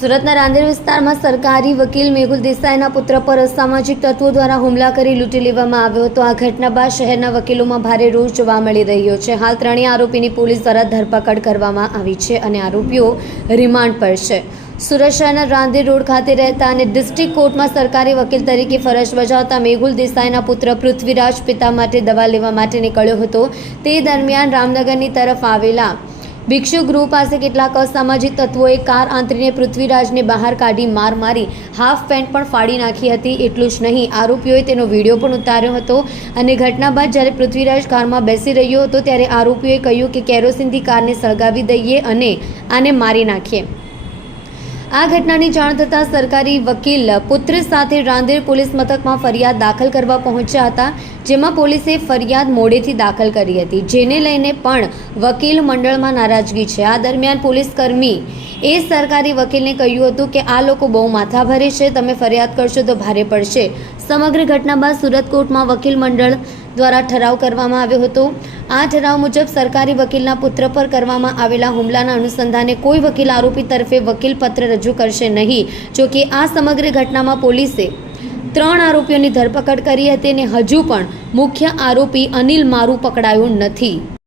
સુરતના રાંદેર વિસ્તારમાં સરકારી વકીલ મેહુલ દેસાઈના પુત્ર પર અસામાજિક તત્વો દ્વારા હુમલા કરી લૂંટી લેવામાં આવ્યો હતો। આ ઘટના બાદ શહેરના વકીલોમાં ભારે રોષ જોવા મળી રહ્યો છે। હાલ ત્રણેય આરોપીની પોલીસ દ્વારા ધરપકડ કરવામાં આવી છે અને આરોપીઓ રિમાન્ડ પર છે। સુરત શહેરના રાંદેર રોડ ખાતે રહેતા અને ડિસ્ટ્રિક્ટ કોર્ટમાં સરકારી વકીલ તરીકે ફરજ બજાવતા મેહુલ દેસાઈના પુત્ર પૃથ્વીરાજ પિતા માટે દવા લેવા માટે નીકળ્યો હતો। તે દરમિયાન રામનગરની તરફ આવેલા ભિક્ષુ ગૃહ પાસે કેટલાક અસામાજિક તત્વોએ કાર આંતરીને પૃથ્વીરાજને બહાર કાઢી માર મારી હાફ પેન્ટ પણ ફાડી નાખી હતી। એટલું જ નહીં, આરોપીઓએ તેનો વિડીયો પણ ઉતાર્યો હતો અને ઘટના બાદ જ્યારે પૃથ્વીરાજ કારમાં બેસી રહ્યો હતો ત્યારે આરોપીઓએ કહ્યું કે કેરોસીનથી કારને સળગાવી દઈએ અને આને મારી નાખીએ। આ ઘટનાની જાણ થતાં સરકારી વકીલ પુત્ર સાથે રાંદેર પોલીસ મથકમાં ફરિયાદ દાખલ કરવા પહોંચ્યા હતા, જેમાં પોલીસે ફરિયાદ મોડેથી દાખલ કરી હતી, જેને લઈને પણ વકીલ મંડળમાં નારાજગી છે। આ દરમિયાન પોલીસ કર્મી એ સરકારી વકીલને કહ્યું હતું કે આ લોકો બહુ માથાભારે છે, તમે ફરિયાદ કરશો તો ભારે પડશે। સમગ્ર ઘટના બાદ સુરત કોર્ટમાં વકીલ મંડળ દ્વારા ઠરાવ કરવામાં આવ્યો હતો। આ ઠરાવ મુજબ સરકારી વકીલના પુત્ર પર કરવામાં આવેલા હુમલાના અનુસંધાને કોઈ વકીલ આરોપી તરફે વકીલ પત્ર રજૂ કરશે નહીં। જોકે આ સમગ્ર ઘટનામાં પોલીસે 3 આરોપીઓની ધરપકડ કરી હતી અને હજુ પણ મુખ્ય આરોપી અનિલ મારુ પકડાયો નથી।